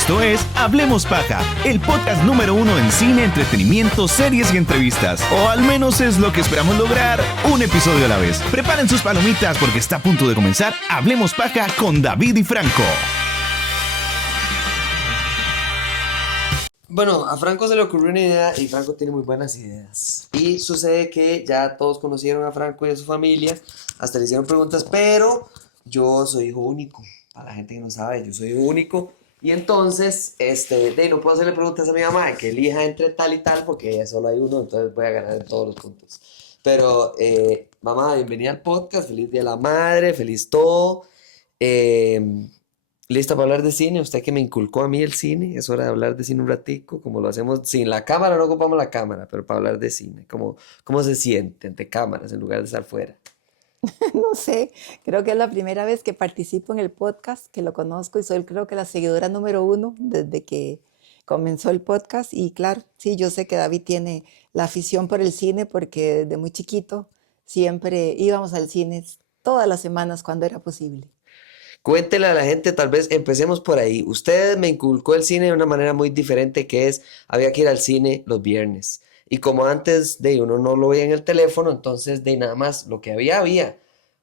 Esto es Hablemos Paja, el podcast número 1 en cine, entretenimiento, series y entrevistas. O al menos es lo que esperamos lograr, un episodio a la vez. Preparen sus palomitas porque está a punto de comenzar Hablemos Paja con David y Franco. Bueno, a Franco se le ocurrió una idea y Franco tiene muy buenas ideas. Y sucede que ya todos conocieron a Franco y a su familia, hasta le hicieron preguntas, pero yo soy hijo único. Para la gente que no sabe, yo soy hijo único. Y entonces, no puedo hacerle preguntas a mi mamá de que elija entre tal y tal, porque ya solo hay uno, entonces voy a ganar en todos los puntos. Pero, mamá, bienvenida al podcast, feliz Día de la Madre, feliz todo. ¿Lista para hablar de cine? Usted que me inculcó a mí el cine, es hora de hablar de cine un ratico, como lo hacemos sin la cámara, no ocupamos la cámara, pero para hablar de cine, ¿cómo se siente ante cámaras en lugar de estar fuera? No sé, creo que es la primera vez que participo en el podcast, que lo conozco y soy creo que la seguidora número 1 desde que comenzó el podcast. Y claro, sí, yo sé que David tiene la afición por el cine porque desde muy chiquito siempre íbamos al cine todas las semanas cuando era posible. Cuéntele a la gente, tal vez empecemos por ahí. Usted me inculcó el cine de una manera muy diferente, que es, había que ir al cine los viernes. Y como antes de uno no lo veía en el teléfono, entonces de nada más lo que había.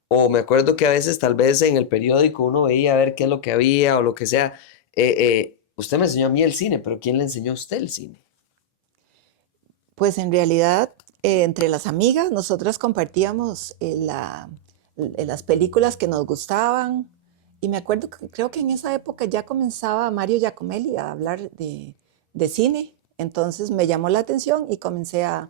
O me acuerdo que a veces tal vez en el periódico uno veía a ver qué es lo que había o lo que sea. Usted me enseñó a mí el cine, pero ¿quién le enseñó a usted el cine? Pues en realidad, entre las amigas, nosotras compartíamos las películas que nos gustaban. Y me acuerdo que creo que en esa época ya comenzaba Mario Giacomelli a hablar de cine. Entonces me llamó la atención y comencé a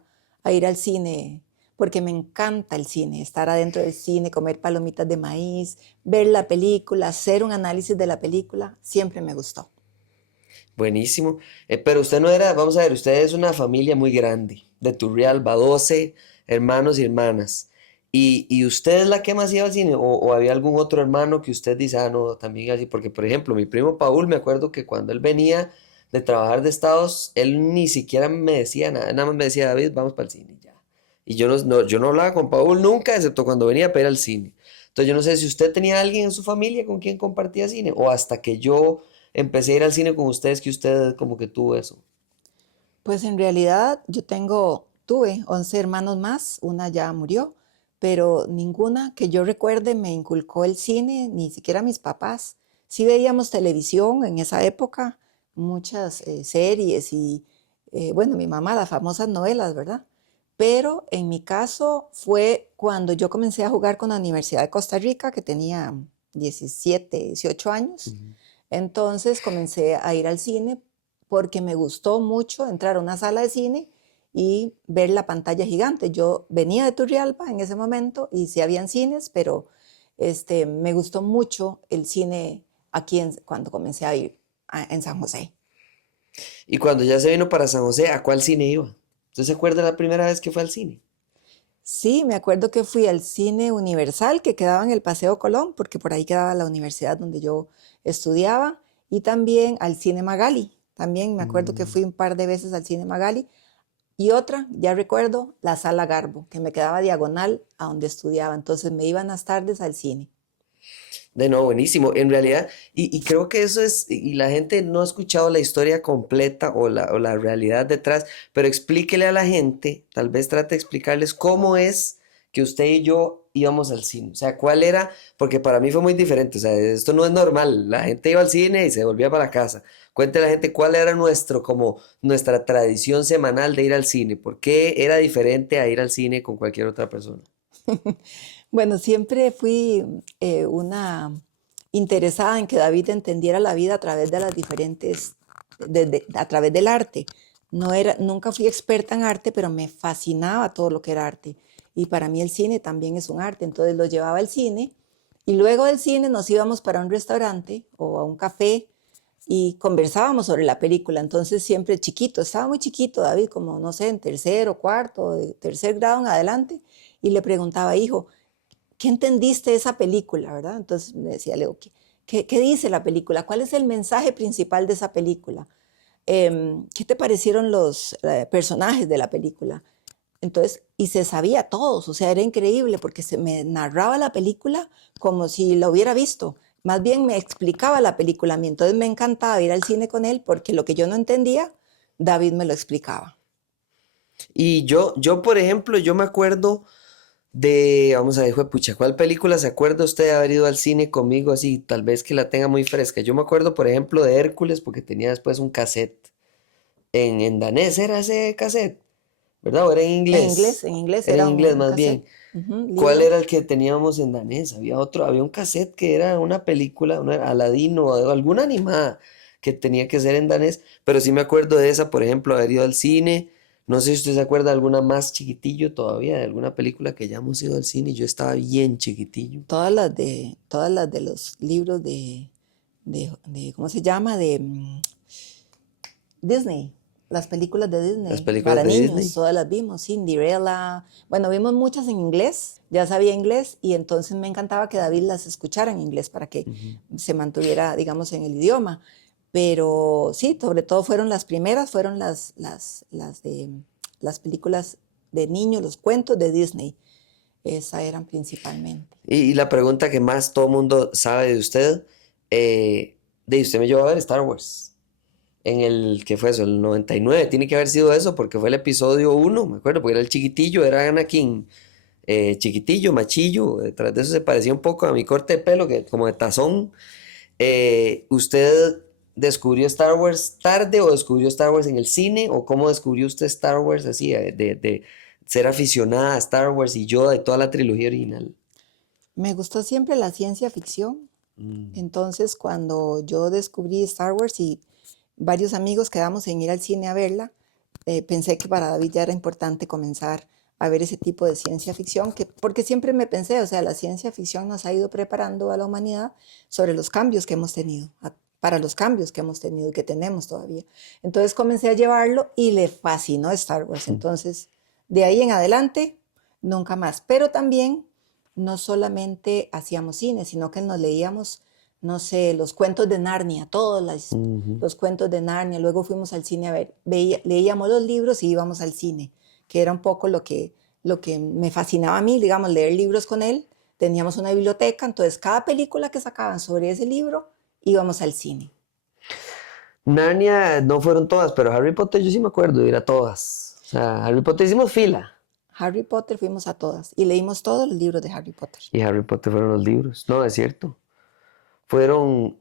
ir al cine, porque me encanta el cine, estar adentro del cine, comer palomitas de maíz, ver la película, hacer un análisis de la película, siempre me gustó. Buenísimo. Pero usted no era, vamos a ver, usted es una familia muy grande, de Turrialba, 12 hermanos y hermanas. ¿Y usted es la que más iba al cine? ¿O había algún otro hermano que usted dice, ah, no, también así? Porque, por ejemplo, mi primo Paul, me acuerdo que cuando él venía de trabajar de Estados, él ni siquiera me decía nada, nada más me decía, David, vamos para el cine, y ya. Y yo no hablaba con Paul nunca, excepto cuando venía para ir al cine. Entonces, yo no sé si usted tenía alguien en su familia con quien compartía cine, o hasta que yo empecé a ir al cine con ustedes, que usted como que tuvo eso. Pues en realidad tuve 11 hermanos más, una ya murió, pero ninguna que yo recuerde me inculcó el cine, ni siquiera mis papás. Sí veíamos televisión en esa época, muchas series y, bueno, mi mamá, las famosas novelas, ¿verdad? Pero en mi caso fue cuando yo comencé a jugar con la Universidad de Costa Rica, que tenía 17, 18 años. Ujú. Entonces comencé a ir al cine porque me gustó mucho entrar a una sala de cine y ver la pantalla gigante. Yo venía de Turrialba en ese momento y sí habían cines, pero me gustó mucho el cine aquí cuando comencé a ir en San José. Y cuando ya se vino para San José, ¿a cuál cine iba? ¿Usted se acuerda la primera vez que fue al cine? Sí, me acuerdo que fui al cine Universal que quedaba en el Paseo Colón, porque por ahí quedaba la universidad donde yo estudiaba, y también al cine Magali. También me acuerdo que Mm. fui un par de veces al cine Magali. Y otra, ya recuerdo, la Sala Garbo, que me quedaba diagonal a donde estudiaba. Entonces me iban las tardes al cine. De nuevo, buenísimo. En realidad, y creo que eso es, y la gente no ha escuchado la historia completa o la realidad detrás, pero explíquele a la gente, tal vez trate de explicarles cómo es que usted y yo íbamos al cine. O sea, cuál era, porque para mí fue muy diferente. O sea, esto no es normal. La gente iba al cine y se volvía para la casa. Cuéntele a la gente cuál era como nuestra tradición semanal de ir al cine. ¿Por qué era diferente a ir al cine con cualquier otra persona? Bueno, siempre fui una interesada en que David entendiera la vida a través de las a través del arte. Nunca fui experta en arte, pero me fascinaba todo lo que era arte. Y para mí el cine también es un arte. Entonces lo llevaba al cine y luego del cine nos íbamos para un restaurante o a un café y conversábamos sobre la película. Entonces siempre chiquito, estaba muy chiquito David, como no sé, en tercero, cuarto, de tercer grado en adelante, y le preguntaba, hijo, ¿qué entendiste de esa película, verdad? Entonces me decía Leo, ¿qué dice la película? ¿Cuál es el mensaje principal de esa película? ¿Qué te parecieron los personajes de la película? Entonces, y se sabía todos, o sea, era increíble porque se me narraba la película como si la hubiera visto. más bien me explicaba la película a mí. Entonces me encantaba ir al cine con él porque lo que yo no entendía, David me lo explicaba. Y yo, por ejemplo, yo me acuerdo de, vamos a ver, pucha, ¿cuál película se acuerda usted de haber ido al cine conmigo así? Tal vez que la tenga muy fresca. Yo me acuerdo, por ejemplo, de Hércules porque tenía después un cassette. En danés era ese cassette, ¿verdad? ¿O era en inglés? En inglés Era en era inglés un más bien. cassette, ujú, ¿Cuál libro. era el que teníamos en danés? Había otro, había un cassette que era una película, una Aladino o alguna animada que tenía que ser en danés, pero sí me acuerdo de esa, por ejemplo, haber ido al cine. No sé si usted se acuerda de alguna más chiquitillo todavía, de alguna película que ya hemos ido al cine y yo estaba bien chiquitillo. Todas las de los libros ¿cómo se llama? De Disney, las películas de Las Disney películas para de niños, Disney. todas las vimos, Cinderella. Bueno, vimos muchas en inglés, ya sabía inglés y entonces me encantaba que David las escuchara en inglés para que Ujú. se mantuviera, digamos, en el idioma. Pero sí, sobre todo fueron las primeras, fueron las de las películas de niños, los cuentos de Disney. Esas eran principalmente. Y la pregunta que más todo mundo sabe de usted, de usted me llevó a ver Star Wars. En el, ¿qué fue eso? El 99, tiene que haber sido eso, porque fue el episodio 1, me acuerdo, porque era el chiquitillo, era Anakin, chiquitillo, machillo, detrás de eso se parecía un poco a mi corte de pelo, que como de tazón. ¿Usted descubrió Star Wars tarde o descubrió Star Wars en el cine? ¿O cómo descubrió usted Star Wars así, de ser aficionada a Star Wars y Yoda y toda la trilogía original? Me gustó siempre la ciencia ficción. Mm. Entonces, cuando yo descubrí Star Wars y varios amigos quedamos en ir al cine a verla, pensé que para David ya era importante comenzar a ver ese tipo de ciencia ficción, porque siempre me pensé, o sea, la ciencia ficción nos ha ido preparando a la humanidad sobre los cambios que hemos tenido, para los cambios que hemos tenido y que tenemos todavía. Entonces comencé a llevarlo y le fascinó Star Wars. Entonces, de ahí en adelante, nunca más. Pero también no solamente hacíamos cine, sino que nos leíamos, no sé, los cuentos de Narnia, Ujú. los cuentos de Narnia. Luego fuimos al cine a ver, leíamos los libros y íbamos al cine, que era un poco lo que me fascinaba a mí, digamos, leer libros con él. Teníamos una biblioteca, entonces cada película que sacaban sobre ese libro íbamos al cine. Narnia no fueron todas, pero Harry Potter yo sí me acuerdo de ir a todas. O sea, Harry Potter hicimos fila. Harry Potter fuimos a todas y leímos todos los libros de Harry Potter. Y Harry Potter fueron los libros. No, es cierto. Fueron,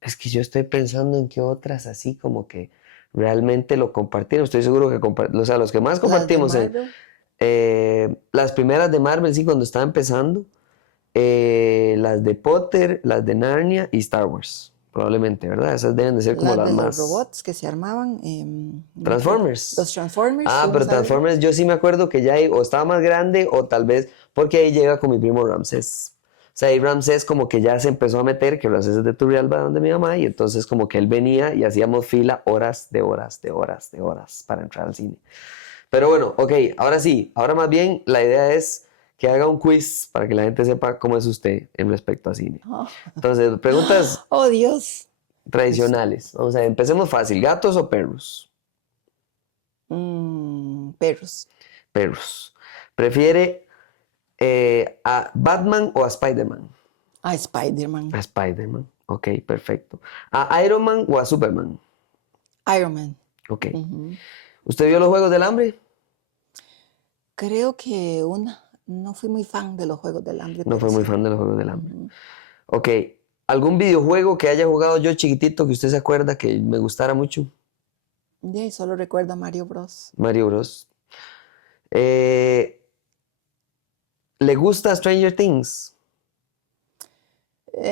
es que yo estoy pensando en qué otras así como que realmente lo compartieron. Estoy seguro que o sea, los que más Las de compartimos en Marvel, las primeras de Marvel, sí, cuando estaba empezando. Las de Potter, las de Narnia y Star Wars. Probablemente, ¿verdad? Esas deben de ser como las las de los más... robots que se armaban, no me acuerdo. Los Transformers. Transformers, Ah, pero fuimos a verlo. Transformers yo sí me acuerdo que ya ahí o estaba más grande o tal vez porque ahí llega con mi primo Ramsés. O sea, ahí Ramsés como que ya se empezó a meter, que Ramsés es de Turrialba, donde mi mamá, y entonces como que él venía y hacíamos fila horas de horas de horas de horas para entrar al cine. Pero bueno, ok, ahora sí, ahora más bien la idea es que haga un quiz para que la gente sepa cómo es usted en respecto a cine. Oh, Entonces, preguntas oh, Dios. tradicionales. Vamos a ver, empecemos fácil. ¿Gatos o perros? Perros. Perros. ¿Prefiere a Batman o a Spider-Man? A Spider-Man. A Spider-Man. Ok, perfecto. ¿A Iron Man o a Superman? Iron Man. Ok. Ujú. ¿Usted vio los Juegos del Hambre? Creo que no fui muy fan de los Juegos del Hambre, No pero fue muy sí. fan de los Juegos del Hambre. Ujú. Ok. ¿Algún videojuego que haya jugado yo chiquitito que usted se acuerda que me gustara mucho? Y ahí solo recuerdo a Mario Bros. Mario Bros. Eh, ¿Le gusta Stranger Things?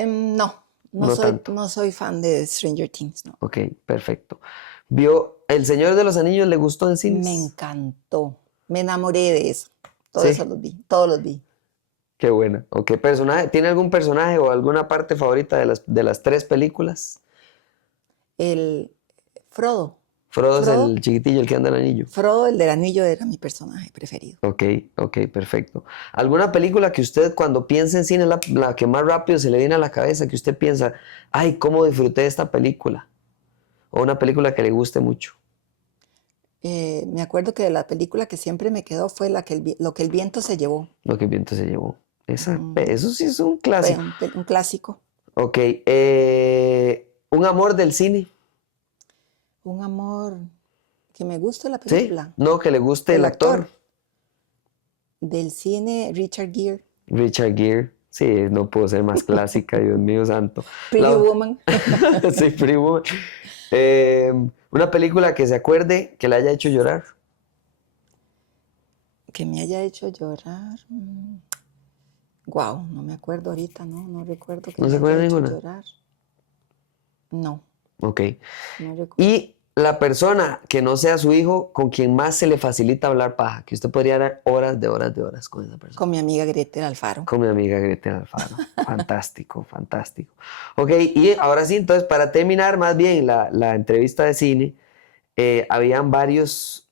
No, No tanto. no soy fan de Stranger Things, no. Ok, perfecto. ¿Vio El Señor de los Anillos? ¿Le gustó en Me cines? encantó. Me enamoré de eso. Todo eso Sí, los vi, todos los vi. qué buena. Ok, personaje, ¿tiene algún personaje o alguna parte favorita de las tres películas? El Frodo. Frodo es Frodo, el chiquitillo, el que anda en el anillo. Frodo, el del anillo, era mi personaje preferido. Ok, ok, perfecto. ¿Alguna película que usted cuando piensa en cine, la que más rápido se le viene a la cabeza, que usted piensa, ay, cómo disfruté esta película? O una película que le guste mucho. Me acuerdo que de la película que siempre me quedó fue lo que el viento se llevó. Lo que el viento se llevó. Ujú. Eso sí es un Fue clásico. un clásico. Ok. Un amor del cine. Un amor que me guste la ¿Sí? película. No, que le guste el actor. Del cine, Richard Gere. Richard Gere. Sí, no puedo ser más clásica, Dios mío santo. Pretty Woman. Sí, Pretty Woman. Una película que se acuerde que le haya hecho llorar. Que me haya hecho llorar. Wow, no me acuerdo ahorita, no recuerdo que ¿No me se acuerda haya hecho ninguna? llorar. No, Ok. no recuerdo. Y la persona que no sea su hijo, con quien más se le facilita hablar paja, que usted podría dar horas de horas de horas con esa persona. Con mi amiga Gretel Alfaro. Con mi amiga Greta Alfaro. Fantástico, fantástico. Ok, y ahora sí, entonces, para terminar más bien la entrevista de cine, habían varias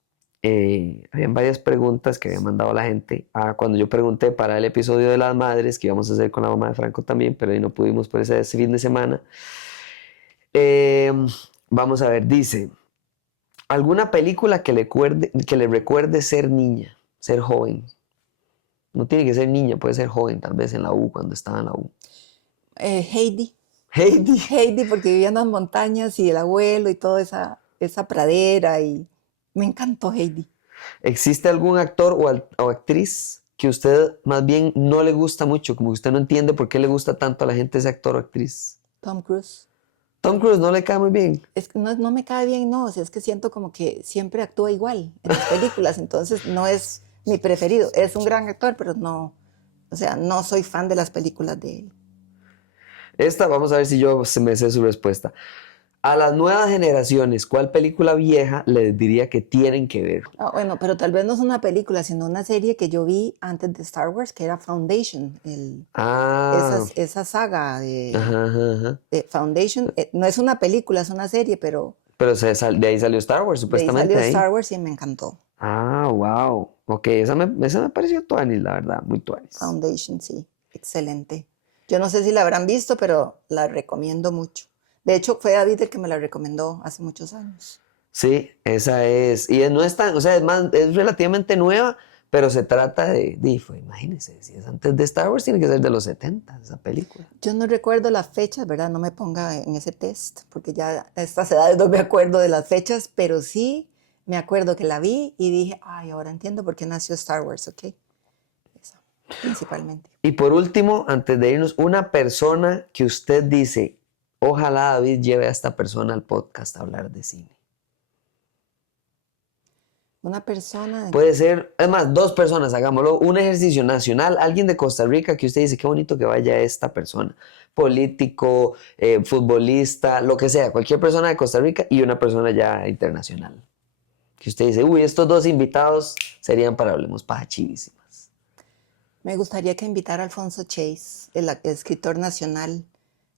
preguntas que había mandado la gente. Cuando yo pregunté para el episodio de las madres, que íbamos a hacer con la mamá de Franco también, pero ahí no pudimos por ese fin de semana. Vamos a ver, dice, ¿alguna película que le recuerde ser niña, ser joven? No tiene que ser niña, puede ser joven, tal vez en la U, cuando estaba en la U. Heidi. Heidi. Heidi, porque vivía en las montañas y el abuelo y toda esa pradera y me encantó Heidi. ¿Existe algún actor o actriz que usted más bien no le gusta mucho, como que usted no entiende por qué le gusta tanto a la gente ese actor o actriz? Tom Cruise. Tom Cruise no le cae muy bien. Es que no me cae bien, no, o sea, es que siento como que siempre actúa igual en las películas, entonces no es mi preferido. Es un gran actor, pero no, o sea, no soy fan de las películas de él. Esta, vamos a ver si yo me sé su respuesta. A las nuevas generaciones, ¿cuál película vieja les diría que tienen que ver? Bueno, pero tal vez no es una película, sino una serie que yo vi antes de Star Wars, que era Foundation, esa saga Ajá, ajá. de Foundation. No es una película, es una serie, pero Pero de ahí salió Star Wars, de ahí supuestamente. salió Star Wars y me encantó. Wow. Ok, esa me pareció tuanis, la verdad, muy tuanis. Foundation, sí, excelente. Yo no sé si la habrán visto, pero la recomiendo mucho. De hecho, fue David el que me la recomendó hace muchos años. Sí, esa es. Y no es tan, o sea, es relativamente nueva, pero se trata imagínense, si es antes de Star Wars, tiene que ser de los 70, esa película. Yo no recuerdo las fechas, ¿verdad? No me ponga en ese test, porque ya a estas edades no me acuerdo de las fechas, pero sí me acuerdo que la vi y dije, ay, ahora entiendo por qué nació Star Wars, ¿ok? Esa, principalmente. Y por último, antes de irnos, una persona que usted dice, ojalá David lleve a esta persona al podcast a hablar de cine. Una persona... Puede ser, además, dos personas, hagámoslo, un ejercicio nacional, alguien de Costa Rica que usted dice, qué bonito que vaya esta persona, político, futbolista, lo que sea, cualquier persona de Costa Rica y una persona ya internacional. Que usted dice, uy, estos dos invitados serían para Hablemos Paja chivísimas. Me gustaría que invitara a Alfonso Chase, el escritor nacional.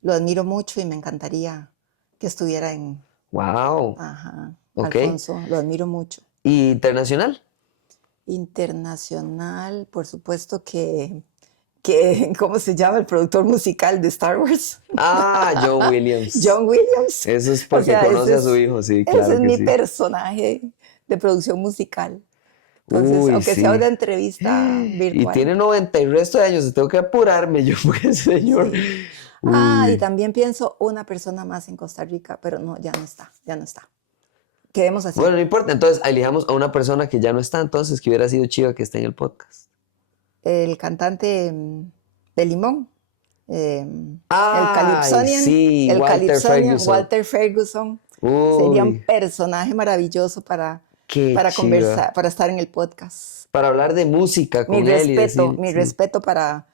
Lo admiro mucho y me encantaría que estuviera en... Wow. Ajá, Ok. Alfonso, lo admiro mucho. ¿Y internacional? Internacional, por supuesto que ¿cómo se llama? El productor musical de Star Wars. John Williams. John Williams. Eso es porque conoce a su hijo, sí, claro. Ese es que mi sí. personaje de producción musical. Entonces, Uy, aunque sí. sea una entrevista virtual. Y tiene 90 y el resto de años, tengo que apurarme yo, pues, señor. Sí. Uy. Y también pienso una persona más en Costa Rica, pero no, ya no está. Quedemos así. Bueno, no importa, entonces elijamos a una persona que ya no está, entonces, que hubiera sido chiva que esté en el podcast. El cantante de Limón. El Ay, Calypsonian. sí, El Walter Calypsonian, Ferguson. Walter Ferguson. Uy, Sería un personaje maravilloso para qué chiva. conversar, para estar en el podcast. Para hablar de música con él y decir, Mi sí. respeto para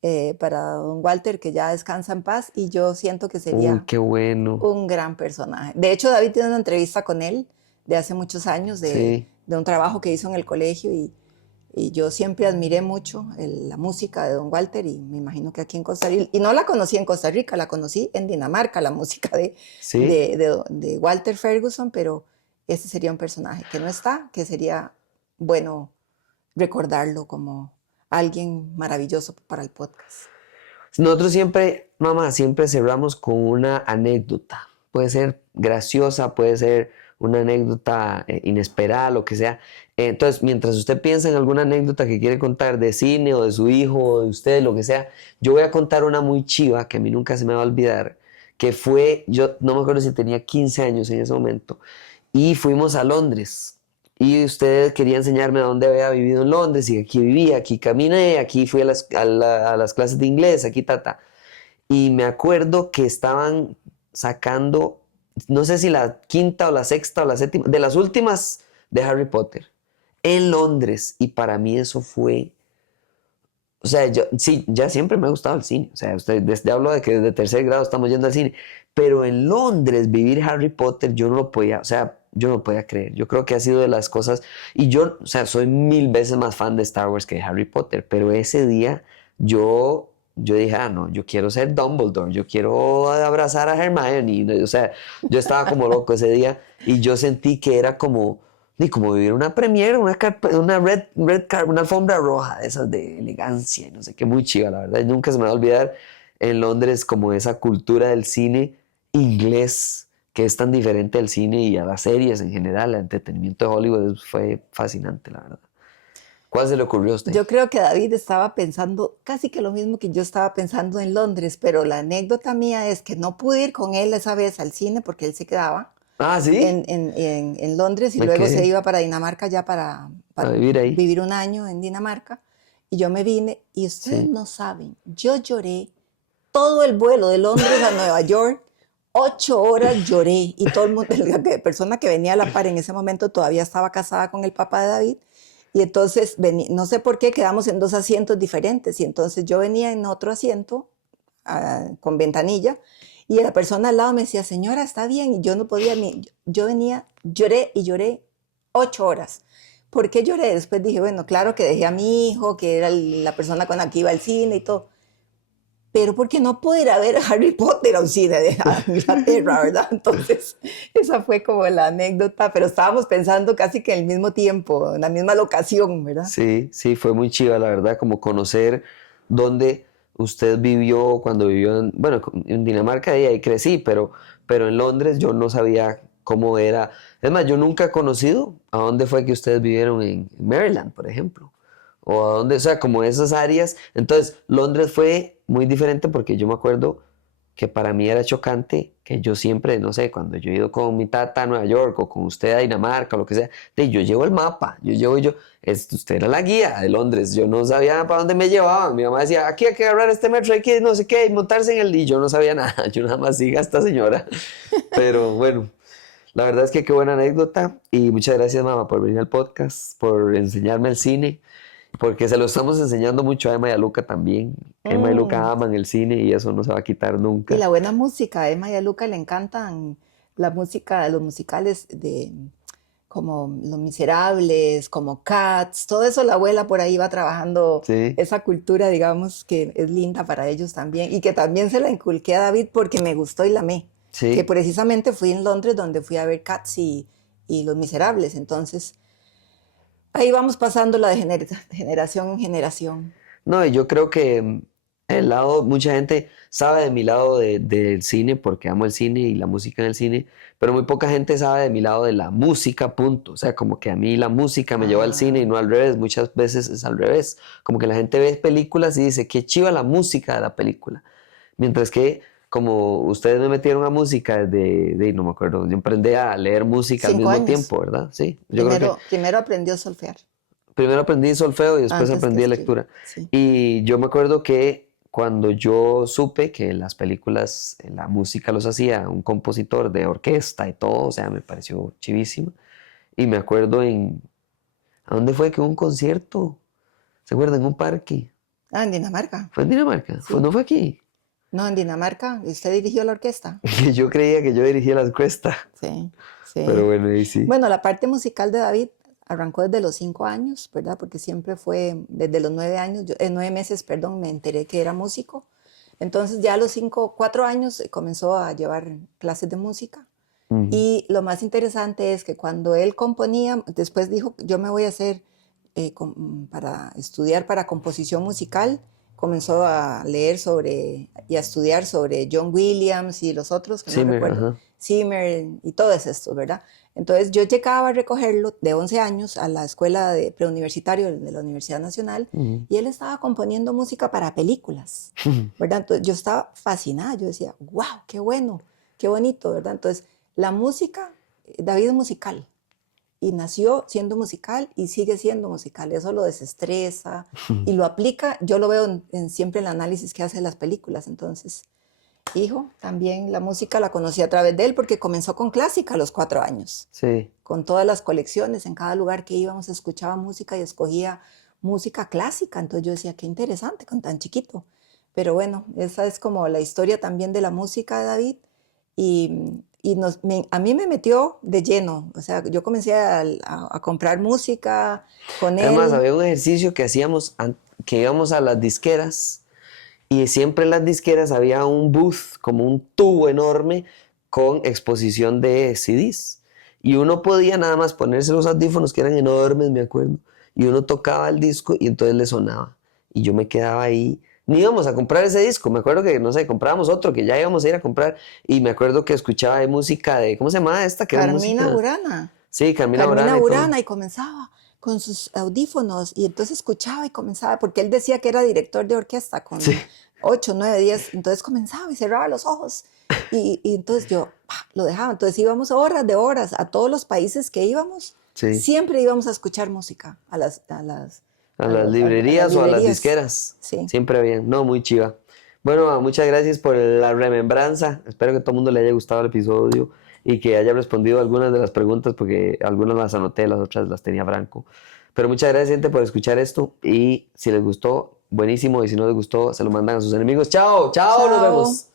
don Walter, que ya descansa en paz, y yo siento que Uy, sería qué bueno. un gran personaje. De hecho, David tiene una entrevista con él de hace muchos años, de un trabajo que hizo en el colegio, y yo siempre admiré mucho la música de don Walter, y me imagino que aquí en Costa Rica, y no la conocí en Costa Rica, la conocí en Dinamarca, la música de Walter Ferguson, pero ese sería un personaje que no está, que sería bueno recordarlo como alguien maravilloso para el podcast. Nosotros siempre, mamá, siempre cerramos con una anécdota. Puede ser graciosa, puede ser una anécdota inesperada, lo que sea. Entonces, mientras usted piensa en alguna anécdota que quiere contar de cine o de su hijo o de usted, lo que sea, yo voy a contar una muy chiva que a mí nunca se me va a olvidar, que fue, yo no me acuerdo si tenía 15 años en ese momento, y fuimos a Londres. Y usted quería enseñarme a dónde había vivido en Londres, y aquí vivía, aquí caminé, aquí fui a las clases de inglés, aquí tata. Y me acuerdo que estaban sacando, no sé si la quinta o la sexta o la séptima, de las últimas de Harry Potter, en Londres. Y para mí eso fue, o sea, yo, sí, ya siempre me ha gustado el cine. O sea, usted desde hablo de que desde tercer grado estamos yendo al cine. Pero en Londres vivir Harry Potter, yo no lo podía, o sea, yo no podía creer. Yo creo que ha sido de las cosas, y yo, o sea, soy 1000 veces más fan de Star Wars que de Harry Potter, pero ese día yo dije, ah, no, yo quiero ser Dumbledore, yo quiero abrazar a Hermione. O sea, yo estaba como loco ese día y yo sentí que era como, ni como vivir una premiere, una una alfombra roja de esas de elegancia y no sé qué, muy chiva, la verdad. Y nunca se me va a olvidar en Londres como esa cultura del cine inglés que es tan diferente al cine y a las series en general, al entretenimiento de Hollywood, fue fascinante, la verdad. ¿Cuál se le ocurrió a usted? Yo creo que David estaba pensando casi que lo mismo que yo estaba pensando en Londres, pero la anécdota mía es que no pude ir con él esa vez al cine porque él se quedaba Ah, ¿sí? en Londres y Me luego se quedé iba para Dinamarca ya a para vivir ahí. vivir un año en Dinamarca. Y yo me vine y ustedes Sí. no saben, yo lloré todo el vuelo de Londres a Nueva York, 8 horas lloré y todo el mundo, la persona que venía a la par en ese momento todavía estaba casada con el papá de David y entonces no sé por qué quedamos en 2 asientos diferentes y entonces yo venía en otro asiento con ventanilla y la persona al lado me decía, señora, está bien, y yo no podía ni, yo venía, lloré y lloré 8 horas. ¿Por qué lloré? Después dije, bueno, claro que dejé a mi hijo, que era la persona con la que iba al cine y todo, pero porque no pude ir a ver Harry Potter a un cine de Inglaterra, ¿verdad? Entonces, esa fue como la anécdota, pero estábamos pensando casi que en el mismo tiempo, en la misma locación, ¿verdad? Sí, sí, fue muy chiva, la verdad, como conocer dónde usted vivió cuando vivió en, bueno, en Dinamarca y ahí crecí, pero en Londres yo no sabía cómo era. Es más, yo nunca he conocido a dónde fue que ustedes vivieron en Maryland, por ejemplo, o a dónde, o sea, como esas áreas. Entonces, Londres fue muy diferente porque yo me acuerdo que para mí era chocante que yo siempre, no sé, cuando yo he ido con mi tata a Nueva York o con usted a Dinamarca o lo que sea, yo llevo el mapa, usted era la guía de Londres, yo no sabía para dónde me llevaban, mi mamá decía, aquí hay que agarrar este metro, hay que no sé qué, y montarse en y yo no sabía nada, yo nada más siga a esta señora, pero bueno, la verdad es que qué buena anécdota y muchas gracias mamá por venir al podcast, por enseñarme el cine, porque se lo estamos enseñando mucho a Emma y a Luca también. Emma y Luca Mm. aman el cine y eso no se va a quitar Y nunca. la buena música, a Emma y a Luca le encantan la música, los musicales de como Los Miserables, como Cats, todo eso la abuela por ahí va trabajando Sí, esa cultura, digamos, que es linda para ellos también y que también se la inculqué a David porque me gustó y la amé, que sí. precisamente fui en Londres donde fui a ver Cats y Los Miserables, entonces ahí vamos pasando la de generación en generación. No, y yo creo que el lado, mucha gente sabe de mi lado del cine porque amo el cine y la música en el cine, pero muy poca gente sabe de mi lado de la música, punto. O sea, como que a mí la música me lleva al cine y Ah, no al revés. Muchas veces es al revés. Como que la gente ve películas y dice, qué chiva la música de la película. Mientras que como ustedes me metieron a música no me acuerdo, yo aprendí a leer música al 5 mismo años. tiempo, ¿verdad? Sí, yo creo que Primero aprendió a solfear primero aprendí solfeo y después antes que aprendí escribir. lectura. Sí. Y yo me acuerdo que cuando yo supe que las películas, la música los hacía un compositor de orquesta y todo, o sea, me pareció chivísimo. Y me acuerdo ¿a dónde fue que hubo un concierto? ¿Se acuerdan? En un parque. Ah, en Dinamarca. ¿Fue en Dinamarca? Sí. ¿No fue aquí? No, en Dinamarca. ¿Usted dirigió la orquesta? Que yo creía que yo dirigía la orquesta. Sí, Pero sí. bueno, ahí sí. Bueno, la parte musical de David arrancó desde los 5 años, ¿verdad? Porque siempre fue desde los 9 años, en 9 meses, perdón, me enteré que era músico. Entonces ya a los 4 años comenzó a llevar clases de música. Ujú. Y lo más interesante es que cuando él componía, después dijo, yo me voy a hacer para estudiar para composición musical, comenzó a leer sobre y a estudiar sobre John Williams y los otros, que no Sí, recuerdo. ajá. Zimmer y todos estos, ¿verdad? Entonces yo llegaba a recogerlo de 11 años a la escuela de preuniversitario de la Universidad Nacional y él estaba componiendo música para películas, ¿verdad? Entonces yo estaba fascinada, yo decía, wow, qué bueno, qué bonito, ¿verdad? Entonces la música, David es musical y nació siendo musical y sigue siendo musical, eso lo desestresa y lo aplica, yo lo veo siempre en el análisis que hace de las películas, entonces... Hijo, también la música la conocí a través de él porque comenzó con clásica a los 4 años. Sí. Con todas las colecciones, en cada lugar que íbamos escuchaba música y escogía música clásica. Entonces yo decía, qué interesante, con tan chiquito. Pero bueno, esa es como la historia también de la música de David. A mí me metió de lleno. O sea, yo comencé a comprar música con él. Además, había un ejercicio que hacíamos, que íbamos a las disqueras. Y siempre en las disqueras había un booth, como un tubo enorme con exposición de CDs. Y uno podía nada más ponerse los audífonos, que eran enormes, me acuerdo. Y uno tocaba el disco y entonces le sonaba. Y yo me quedaba ahí. Ni íbamos a comprar ese disco. Me acuerdo que, no sé, comprábamos otro que ya íbamos a ir a comprar. Y me acuerdo que escuchaba de música de, ¿cómo se llama esta? Carmina Burana. Sí, Carmina Burana y comenzaba con sus audífonos y entonces escuchaba y comenzaba, porque él decía que era director de orquesta con 8, 9, 10, entonces comenzaba y cerraba los ojos y entonces yo lo dejaba, entonces íbamos horas de horas a todos los países que íbamos, siempre íbamos a escuchar música a las librerías o a las disqueras, siempre bien, no, muy chiva. Bueno, muchas gracias por la remembranza, espero que todo el mundo le haya gustado el episodio y que haya respondido algunas de las preguntas, porque algunas las anoté, las otras las tenía Franco. Pero muchas gracias, gente, por escuchar esto. Y si les gustó, buenísimo. Y si no les gustó, se lo mandan a sus enemigos. ¡Chao! ¡Chao! ¡Nos vemos!